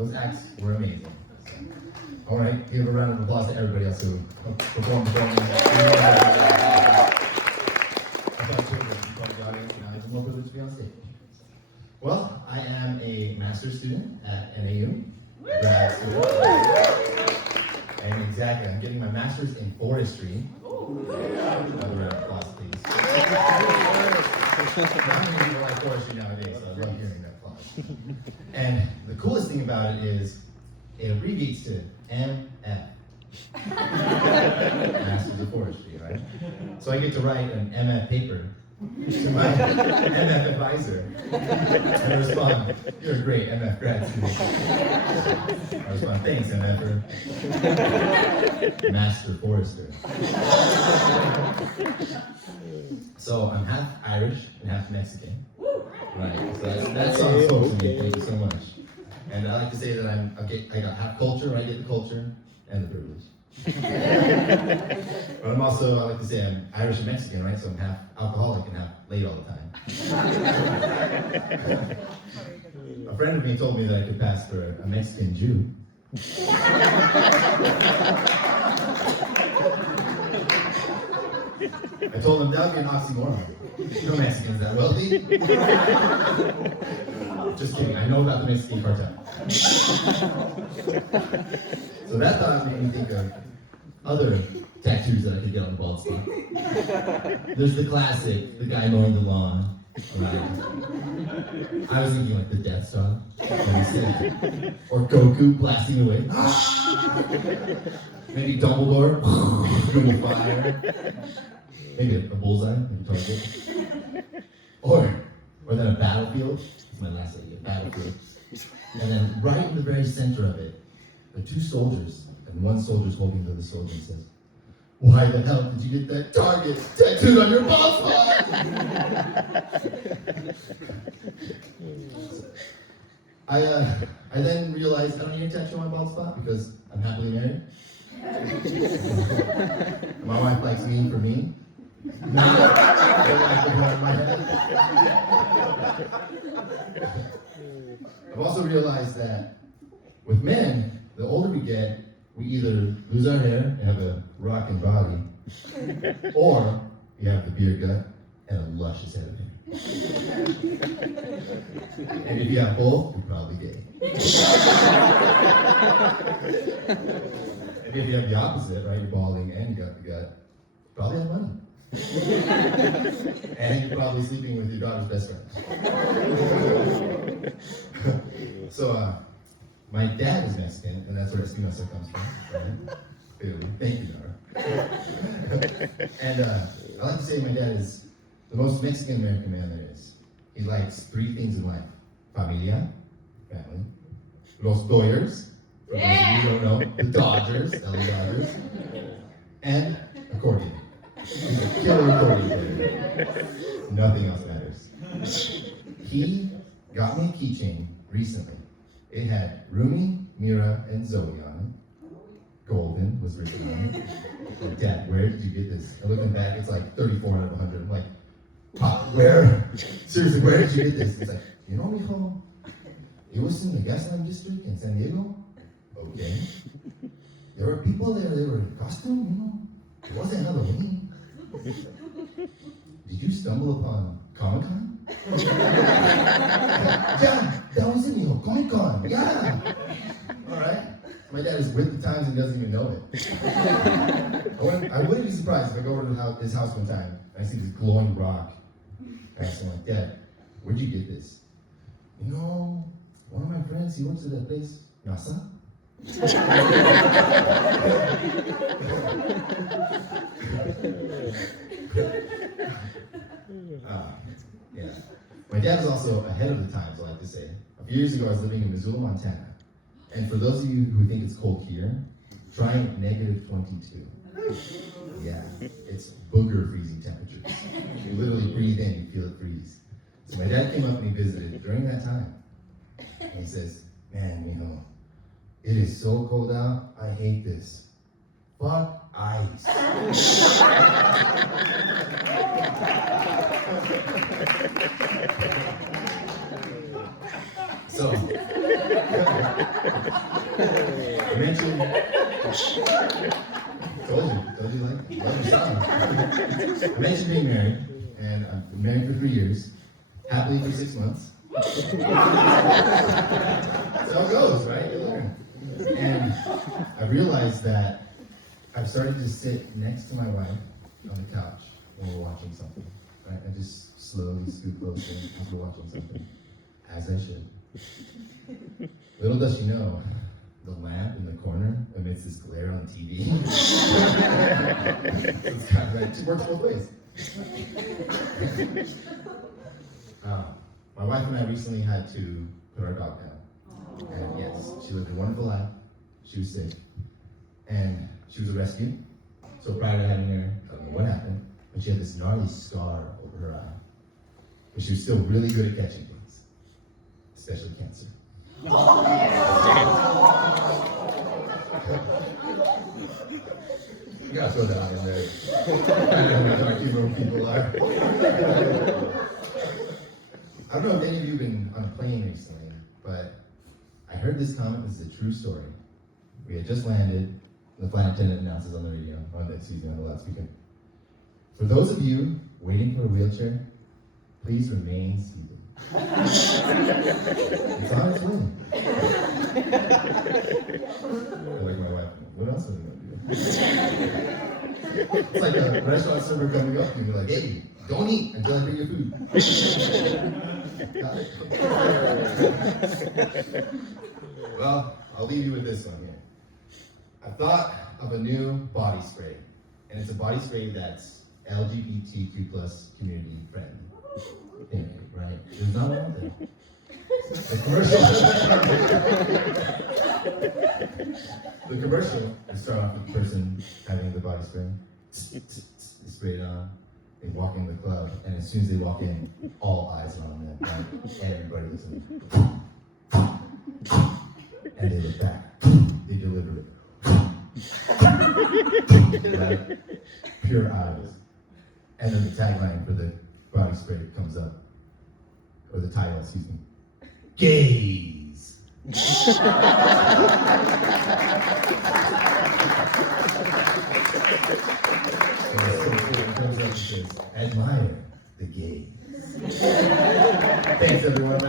those acts were amazing. So, all right, give a round of applause to everybody else who performed before me. It's more privilege to be on stage. Well, I am a master's student at NAU. Grad student. And exactly, I'm getting my master's in forestry. Another round of applause, please. Not many people like forestry nowadays, so I love hearing that applause. And the coolest thing about it is it abbreviates to MF. Masters of Forestry, right? So I get to write an MF paper to my MF advisor and respond, "You're a great MF grad student." I respond, "Thanks, MFer." Master Forester. So I'm half Irish and half Mexican. Right, so that song spoke to me, thank you so much. And I like to say that I got half culture, I get the culture and the privilege. But I'm also, I like to say I'm Irish and Mexican, right? So I'm half alcoholic and half late all the time. A friend of me told me that I could pass for a Mexican Jew. I told him that would be an oxymoron. No Mexicans that wealthy. Just kidding, I know about the Mexican cartel. So that thought made me think of other tattoos that I could get on the bald spot. There's the classic, the guy mowing the lawn. Right. I was thinking like the Death Star, or Goku blasting away. Maybe Dumbledore doing fire. Maybe a bullseye, maybe target. Or then a battlefield. That's my last idea, battlefield. And then right in the very center of it, there are two soldiers, and one soldier's holding the other soldier and says, "Why the hell did you get that target tattooed on your bald spot?" I then realized I don't need a tattoo on my bald spot because I'm happily married. My wife likes me for me. Not I like the hair on my head. I've also realized that with men, the older we get, we either lose our hair and have a rockin' body, or you have the beer gut and a luscious head of hair. And if you have both, you're probably gay. And if you have the opposite, right, you're balding and you got the gut, you probably have money. And you're probably sleeping with your daughter's best friend. So, my dad is Mexican, and that's where Espinoza comes from. Right? Thank you, Nara. And I like to say my dad is the most Mexican-American man there is. He likes three things in life: familia, family; los Doyers, for those of you who don't know, the Dodgers, LA Dodgers; and accordion. He's a killer accordion player. Nothing else matters. He got me a keychain recently. It had Rumi, Mira, and Zoe on it. Golden was written on it. Like, Dad, where did you get this? And looking back, it's like 34 out of 100. I'm like, Pop, where? Seriously, where did you get this? It's like, you know, mijo, it was in the gasoline district in San Diego. Okay. There were people there, they were in costume, you know. It wasn't Halloween. Did you stumble upon Comic-Con? Yeah, that was it, mijo, Comic-Con, yeah. All right. My dad is with the times and doesn't even know it. I wouldn't be surprised if I go over to his house one time and I see this glowing rock. And I'm like, Dad, where'd you get this? You know, one of my friends, he works at that place, NASA. Yeah. My dad is also ahead of the times, I like to say. A few years ago, I was living in Missoula, Montana. And for those of you who think it's cold here, try -22. Yeah, it's booger freezing temperatures. You literally breathe in, you feel it freeze. So my dad came up and he visited during that time. And he says, "Man, mijo, it is so cold out, I hate this. Fuck ice." So, Told you like, love your song. I mentioned being married, and I've been married for 3 years, happily for 6 months. That's how it goes, right? You learn. And I realized that I've started to sit next to my wife on the couch when we're watching something, right? I just slowly scoot closer as we're watching something, as I should. Little does she know, the lamp in the corner emits this glare on the TV. So it's kind of like, it works both ways. My wife and I recently had to put our dog down. And yes, she lived a wonderful life. She was sick. And she was a rescue. So prior to having her, I don't know what happened, but she had this gnarly scar over her eye. But she was still really good at catching things, especially cancer. You gotta throw that out in there. I don't know how cute little people are. I don't know if any of you have been on a plane recently, but I heard this comment. This is a true story. We had just landed. The flight attendant announces on the radio, on the loudspeaker. For those of you waiting for a wheelchair, please remain seated. It's on its way. Like my wife, what else are we gonna do? It's like a restaurant server coming up to you, like, hey, don't eat until I bring your food. Got it? Well, I'll leave you with this one here. I thought of a new body spray, and it's a body spray that's LGBTQ plus community friendly. Right? There's not one there. The commercial is start off with the person having the body spray. They spray it on. They walk in the club, and as soon as they walk in, all eyes are on them. Right? Everybody listening. And they look back. They deliver it. Right? Pure eyes. And then the tagline for the body spray comes up. Or the title, excuse me. Gaze. And it comes up and says, admire the gaze. Thanks everyone.